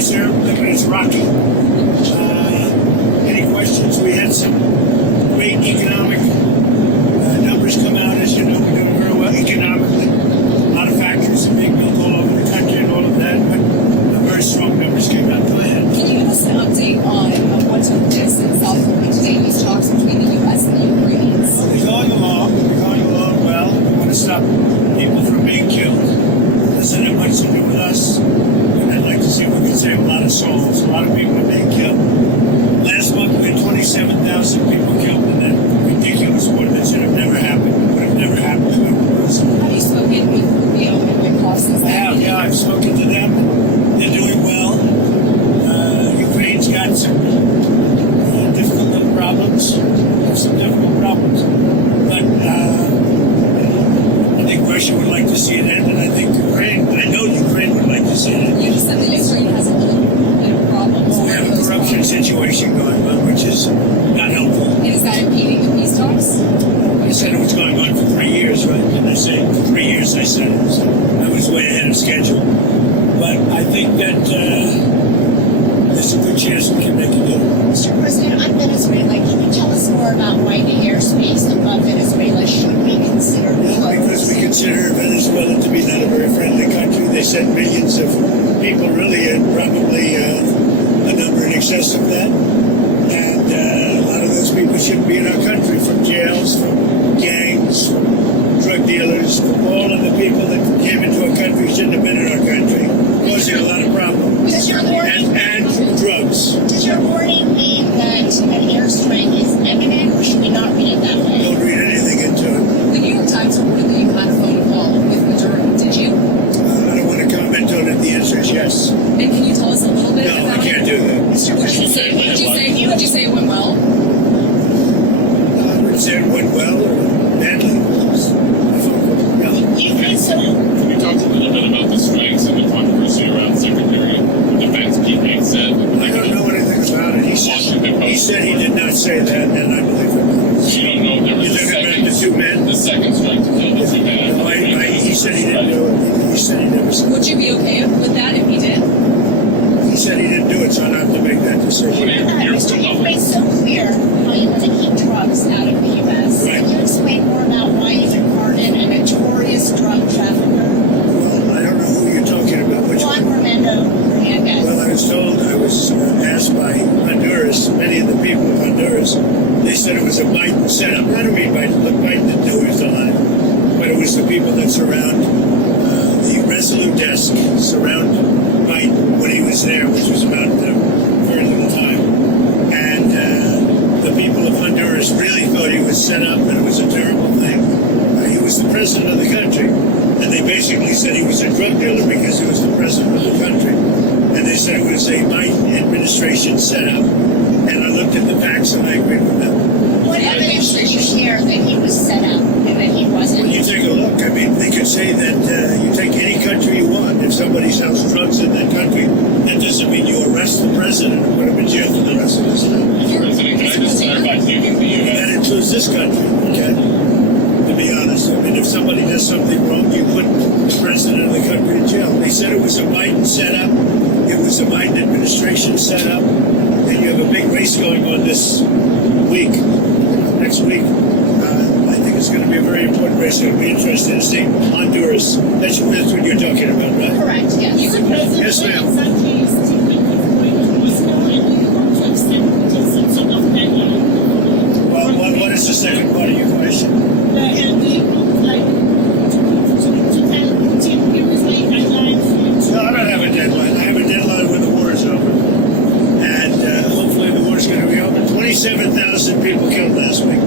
Yes, sir, but it's rocky. Any questions? We had some great economic numbers come out. As you know, we're doing very well economically. A lot of factories are being built all over the country and all of that, but very strong numbers came out. Go ahead. Can you give us an update on what took place in South Korea today, these talks between the U.S. and the Ukrainians? They're going along. They're going along well. We want to stop people from being killed. It doesn't have much to do with us. I'd like to see if we can save a lot of souls. A lot of people are being killed. Last month we had 27,000 people killed in that ridiculous war that should have never happened. It would have never happened if it was. Have you spoken with the Red Cross since then? Yeah, I've spoken to them. They're doing well. Ukraine's got some difficult little problems. Some difficult problems. But I think Russia would like to see it end, and I think Ukraine, I know Ukraine would like to see it end. You just said that Ukraine has a little bit of problems. We have a corruption situation going on, which is not helpful. And is that impeding the peace talks? I said it was going on for 3 years, right? And I say 3 years, I said it. So I was way ahead of schedule. But I think that there's a good chance we can make it good. Mr. President, on Venezuela, can you tell us more about why the airspace above Venezuela should be considered closed? Because we consider Venezuela to be not a very friendly country. They sent millions of people, really, and probably a number in excess of that. And a lot of those people shouldn't be in our country, from jails, from gangs, from drug dealers, from all of the people that came into our country shouldn't have been in our country, causing a lot of problems. And drugs. Does your warning mean that an airstrike is imminent, or should we not read it that way? Don't read anything into it. The New York Times reported that you had a phone call with Maduro. Did you? I don't want to comment on it. The answer is yes. And can you tell us a little bit No, about I can't do that. Mr. President, Would you say it went well? I would say it went well or badly. No. Ukraine so Can you talk a little bit about the strikes and the controversy around Secretary of Defense Pete said? I don't know anything about it. He said he did not say that, and I believe it. You don't know if there was You a talking about second, the two men? the second strike to kill the two men. No, he said he didn't do it. He said he never said Would you be okay with that if he did? He said he didn't do it, so I don't have to make that What decision. are your Mr. thoughts? Ukraine's so clear how you want to keep drugs out of the U.S. Right. Can you explain more about why you pardon a notorious drug trafficker, Well, I don't know who you're talking about. Which Juan one? Romando Hernandez? Well, I was told, I was asked by Honduras, many of the people of Honduras, they said it was a Biden setup. I don't mean Biden didn't know he was alive, but it was the people that surround the Resolute desk, surround Biden when he was there, which was about very little time. And the people of Honduras really thought he was set up, and it was a terrible thing. He was the president of the country, and they basically said he was a drug dealer because he was the president of the country. And they said it was a Biden administration setup. And I looked at the facts and I agreed with them. What evidence did you share that he was set up and that he wasn't? When you take a look, I mean, they could say that you take any country you want. If somebody sells drugs in that country, that doesn't mean you arrest the president and put him in jail for the rest of his life. President, can I just clarify, do you think the That U.S. includes this country, okay? To be honest, I mean, if somebody does something wrong, you put the president of the country in jail. They said it was a Biden setup. It was a Biden administration setup. And you have a big race going on this week, next week. I think it's going to be a very important race. It'll be interesting to see Honduras. That's what you're talking about, right? Correct, yes. Yes, ma'am. Well, what is the second part of your question? No, I don't have a deadline. I have a deadline when the war is over. And hopefully the war is going to be over. 27,000 people killed last week.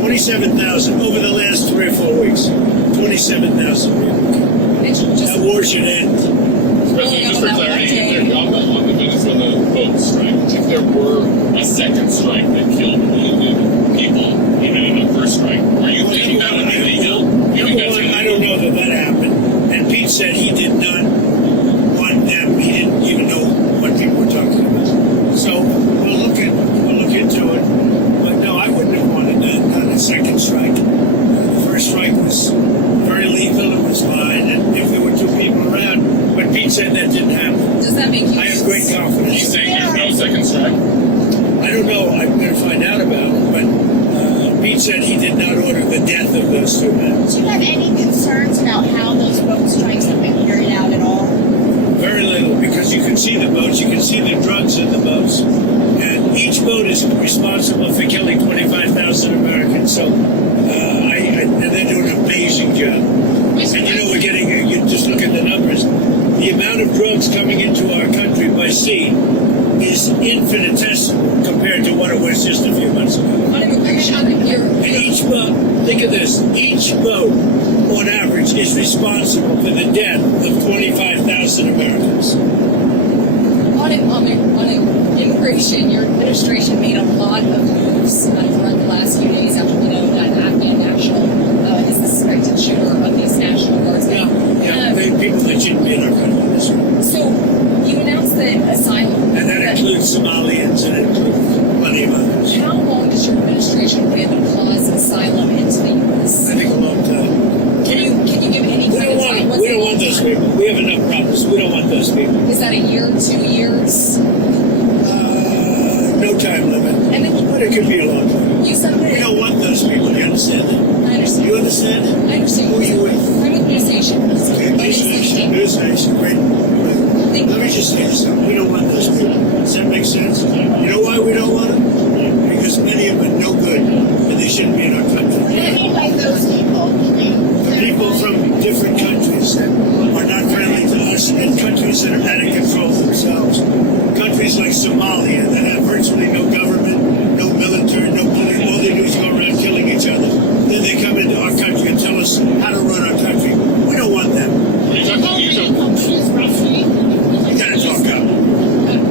27,000 over the last 3 or 4 weeks. 27,000 people killed. That war should end. President, just for clarity, on the Venezuela boat strike, if there were a second strike that killed wounded people, even in the first strike, are you thinking that would be legal? I don't know that happened. And Pete said he did not want them. He didn't even know what people were talking about. So we'll look into it. But no, I wouldn't have wanted that. Not a second strike. The first strike was very lethal. It was fine. And if there were 2 people around, but Pete said that didn't happen. Does that make you? I have great Are you confidence. saying there's no second strike? I don't know. I'm going to find out about it, but Pete said he did not order the death of those two men. Do you have any concerns about how those boat strikes have been carried out at all? Very little, because you can see the boats, you can see the drugs in the boats, and each boat is responsible for killing 25,000 Americans. So, and they're doing an amazing job. And you know, we're getting, you just look at the numbers. The amount of drugs coming into our country by sea is infinitesimal compared to what it was just a few months ago. On immigration, And each boat, think of this, each boat on average is responsible for the death of 25,000 Americans. on immigration, your administration made a lot of moves throughout the last few days after we know that Afghan national is the suspected shooter of these National Guards. They people that shouldn't be in our country. That's right. So you announced that asylum. And that includes Somalians and it includes plenty of others. How long does your administration plan to pause asylum into the U.S.? I think a long time. Can you give any We kind don't of time? want, we don't want those people. We have enough problems. We don't want those people. Is that a year, 2 years? No time limit. And then But it could be a long time. you said that. We don't want those people. You understand that? I understand. You understand? I understand. Who are you with? I'm with News Nation. Okay, News Nation. News Nation. Great. Let me just say something. We don't want those people. Does that make sense? You know why we don't want them? Because many of them are no good and they shouldn't be in our country. What do you mean by those people? People from different countries that are not friendly to us and countries that are out of control themselves. Countries like Somalia that have virtually no government, no military, no police. All they do is go around killing each other. Then they come into our country and tell us how to run our country. We don't want them. Are you talking You gotta talk up.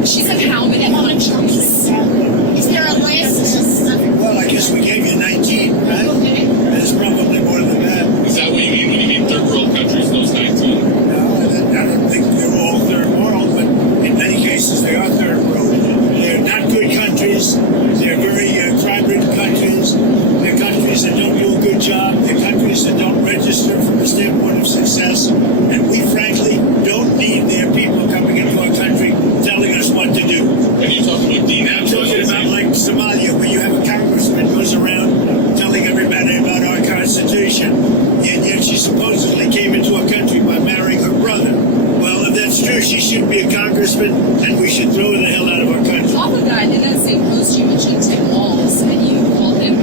She said how many countries? Is there a list? Well, I guess we gave you 19, right? There's probably more than that. Is that what you mean when you mean third world countries, those 19? No, I don't think they're all third world, but in many cases they are third world. They're not good countries. They're very crime-ridden countries. They're countries that don't do a good job. They're countries that don't register from the standpoint of success. And we, frankly, don't need their people coming into our country telling us what to do. And you're talking about I'm talking about denaturalization. like Somalia, where you have a congressman goes around telling everybody about our Constitution, and yet she supposedly came into our country by marrying her brother. Well, if that's true, she shouldn't be a congressman, and we should throw her the hell out of our country. Off of that, in that same post, you mentioned Tim Walz, and you called him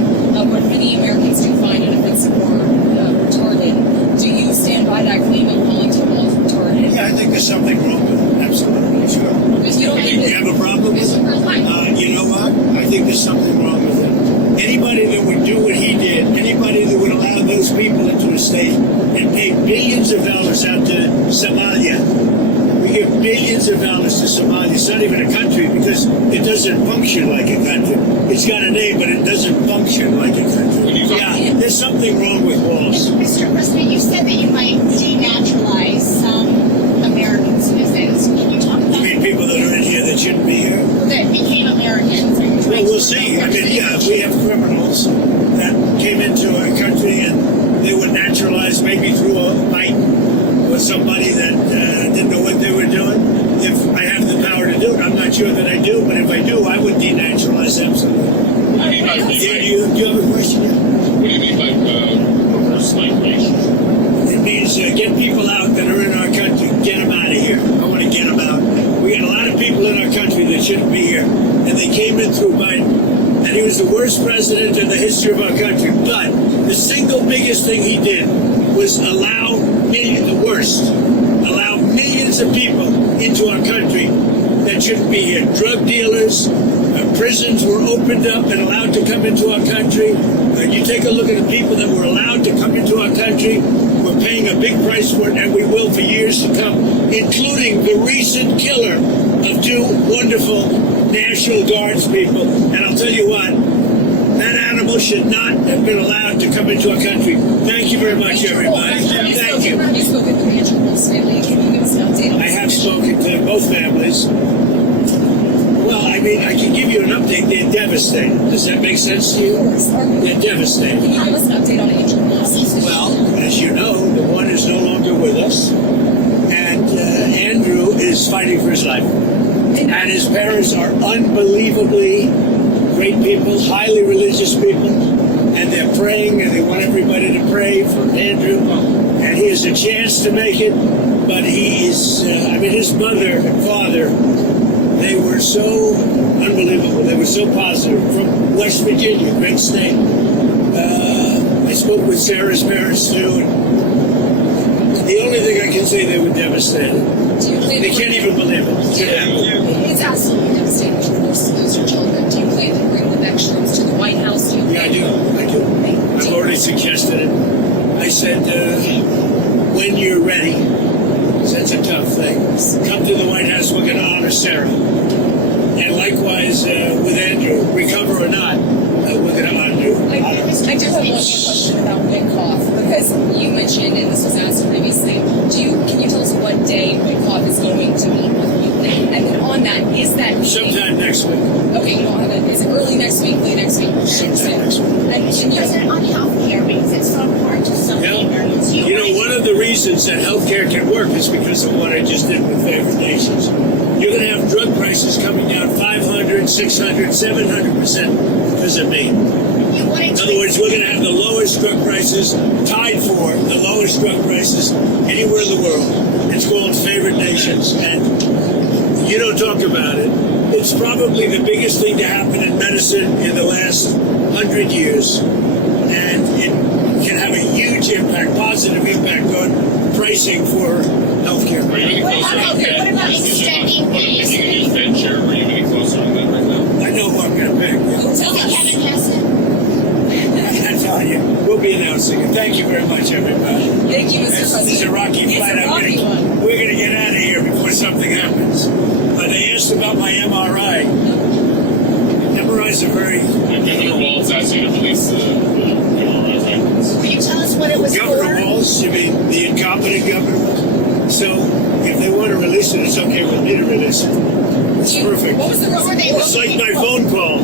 what many Americans do find an offensive or retarded. Do you stand by that claim of calling Tim Walz retarded? Yeah, I think there's something wrong with it. Absolutely, sure. Because you don't think You have a problem with it? You know what? I think there's something wrong with it. Anybody that would do what he did, anybody that would allow those people into a state and pay billions of dollars out to Somalia. We give billions of dollars to Somalia. It's not even a country because it doesn't function like a country. It's got a name, but it doesn't function like a country. Yeah, there's something wrong with Walz. Mr. President, you said that you might denaturalize some American citizens. Can you talk about I mean, people that are in here that shouldn't be here. that became Americans? Are you Well, trying we'll to see. I revoke mean, their yeah, citizenship? we have criminals that came into our country and they were naturalized maybe through a fight with somebody that didn't know what they were doing. If I have the power to do it, I'm not sure that I do, but if I do, I would denaturalize them. What do you mean by Do you have a question? What do you mean by reverse migration? It means get people out that are in our country. Get them out of here. I want to get them out. We got a lot of people in our country that shouldn't be here, and they came in through Biden, and he was the worst president in the history of our country. But the single biggest thing he did was allow millions of people into our country that shouldn't be here. Drug dealers, prisons were opened up and allowed to come into our country. You take a look at the people that were allowed to come into our country. We're paying a big price for it, and we will for years to come, including the recent killer of two wonderful National Guards people. And I'll tell you what, that animal should not have been allowed to come into our country. Thank you very much, everybody. Thank you. Have you spoken to Andrew Walz's family? Can you give us an update on I this have issue? spoken to both families. Well, I mean, I can give you an update. They're devastated. Does that make sense to you? They're devastated. Can you give us an update on Andrew Walz? Well, as you know, the one is no longer with us. And Andrew fighting for his life. And his parents are unbelievably great people, highly religious people, and they're praying, and they want everybody to pray for Andrew. And he has a chance to make it, but he is, his mother and father, they were so unbelievable. They were so positive. From West Virginia, great state. I spoke with Sarah's parents too, and the only thing I can say, they were devastated. They can't even believe it. It's absolutely devastating. Of course, those are children. Do you plan to bring the Beckströms to the White House? Yeah, I do. I've already suggested it. I said, when you're ready, that's a tough thing. Come to the White House, we're going to honor Sarah. And likewise with Andrew, recover or not, we're going to honor you. I do have one more question about Witkoff, because you mentioned, and this was asked previously, can you tell us what day Witkoff is going to meet with you? And then on that, is that meeting, sometime next week. Okay, you don't have it. Is it early next week, late next week? Sometime next week. And President, on healthcare, because it's so important to some Americans. You know, one of the reasons that healthcare can work is because of what I just did with favored nations. You're going to have drug prices coming down 500, 600, 700% because of me. In other words, we're going to have the lowest drug prices, tied for the lowest drug prices anywhere in the world. It's called favored nations, and you don't talk about it. It's probably the biggest thing to happen in medicine in the last 100 years, and it can have a huge impact, positive impact on pricing for healthcare. Are you any closer on that? What about extending Is he going to be Fed chair? Are you any closer on that right now? I know who I'm going to pick. Kevin Hassan. I'm telling you, we'll be announcing it. Thank you very much, everybody. thank you, Mr. This President. is a rocky It's flight. a rocky one. We're going to get out of here before something happens. They asked about my MRI. MRIs are very... Governor Walz asked you to release the MRI records. Will you tell us what it was Governor for? Walz, you mean the incompetent governor? So if they want to release it, it's okay with me to release it. It's perfect. What was the reason? It's like my phone call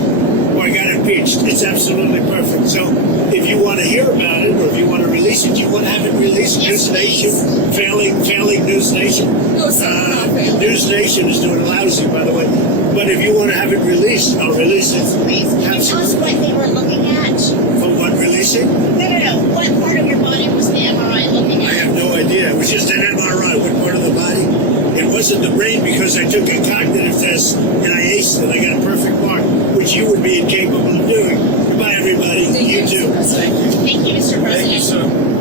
where I got impeached. It's absolutely perfect. So if you want to hear about it, or if you want to release it, you want to have it released. Yes, News Nation, failing News Nation. No, sir, not failing. News Nation is doing lousy, by the way. But if you want to have it released, I'll release it. Please, can you tell us what they were looking at? For what releasing? No. What part of your body was the MRI looking I at? have no idea. It was just an MRI. What part of the body? It wasn't the brain because I took a cognitive test and I aced it. I got a perfect mark, which you would be incapable of doing. Goodbye, everybody. Thank you, You too. Mr. President. Thank you, Mr. President. Thank you, sir.